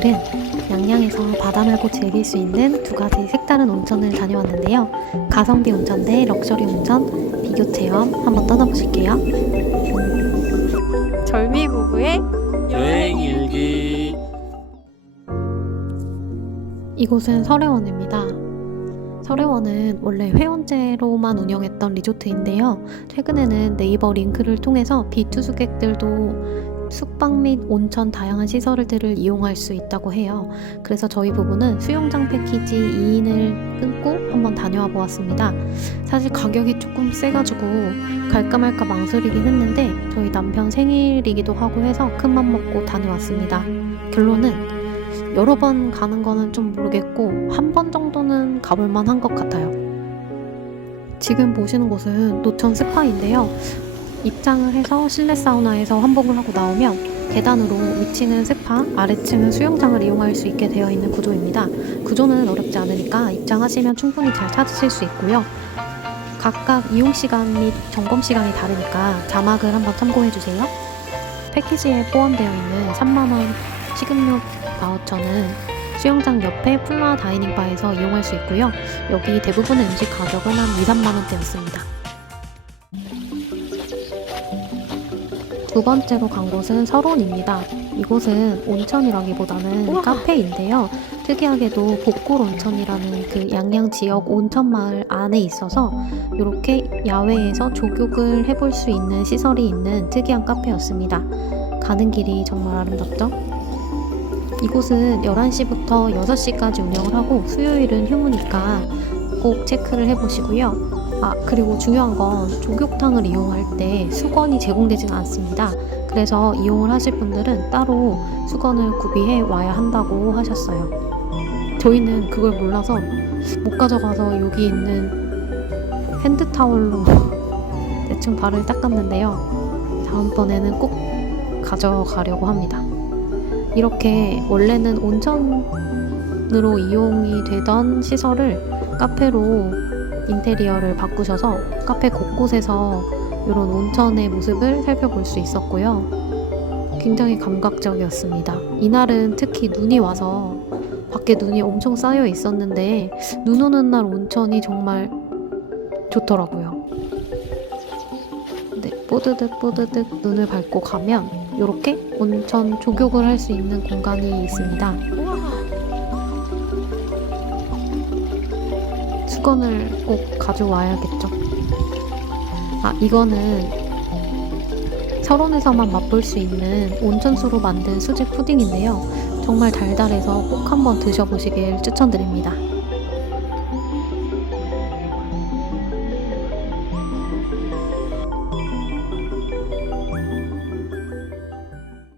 오늘은 양양에서 바다 말고 즐길 수 있는 두 가지 색다른 온천을 다녀왔는데요. 가성비 온천 대 럭셔리 온천 비교 체험 한번 떠나보실게요. 절미 부부의 여행 일기 이곳은 설해원입니다. 설해원은 원래 회원제로만 운영했던 리조트인데요. 최근에는 네이버 링크를 통해서 비투숙객들도 숙박 및 온천 다양한 시설들을 이용할 수 있다고 해요. 그래서 저희 부부는 수영장 패키지 2인을 끊고 한번 다녀와 보았습니다. 사실 가격이 조금 세가지고 갈까 말까 망설이긴 했는데 저희 남편 생일이기도 하고 해서 큰맘 먹고 다녀왔습니다. 결론은 여러 번 가는 거는 좀 모르겠고 한 번 정도는 가볼 만한 것 같아요. 지금 보시는 곳은 노천 스파인데요. 입장을 해서 실내 사우나에서 환복을 하고 나오면 계단으로 위층은 스파, 아래층은 수영장을 이용할 수 있게 되어 있는 구조입니다. 구조는 어렵지 않으니까 입장하시면 충분히 잘 찾으실 수 있고요. 각각 이용 시간 및 점검 시간이 다르니까 자막을 한번 참고해 주세요. 패키지에 포함되어 있는 3만원 식음료 바우처는 수영장 옆에 플라 다이닝 바에서 이용할 수 있고요. 여기 대부분의 음식 가격은 한 2, 3만 원대였습니다. 두 번째로 간 곳은 설원입니다. 이곳은 온천이라기보다는 카페인데요. 특이하게도 복골 온천이라는 그 양양 지역 온천 마을 안에 있어서 이렇게 야외에서 조격을 해볼 수 있는 시설이 있는 특이한 카페였습니다. 가는 길이 정말 아름답죠? 이곳은 11시부터 6시까지 운영을 하고 수요일은 휴무니까 꼭 체크를 해보시고요. 아, 그리고 중요한 건 조격탕을 이용할 때 수건이 제공되지는 않습니다. 그래서 이용을 하실 분들은 따로 수건을 구비해 와야 한다고 하셨어요. 저희는 그걸 몰라서 못 가져가서 여기 있는 핸드타월로 대충 발을 닦았는데요. 다음번에는 꼭 가져가려고 합니다. 이렇게 원래는 온천 으로 이용이 되던 시설을 카페로 인테리어를 바꾸셔서 카페 곳곳에서 이런 온천의 모습을 살펴볼 수 있었고요. 굉장히 감각적이었습니다. 이날은 특히 눈이 와서 밖에 눈이 엄청 쌓여 있었는데 눈 오는 날 온천이 정말 좋더라고요. 네, 뽀드득 뽀드득 눈을 밟고 가면 이렇게 온천 조격을 할 수 있는 공간이 있습니다. 수건을 꼭 가져와야겠죠. 아, 이거는 설원에서만 맛볼 수 있는 온천수로 만든 수제 푸딩인데요. 정말 달달해서 꼭 한번 드셔보시길 추천드립니다.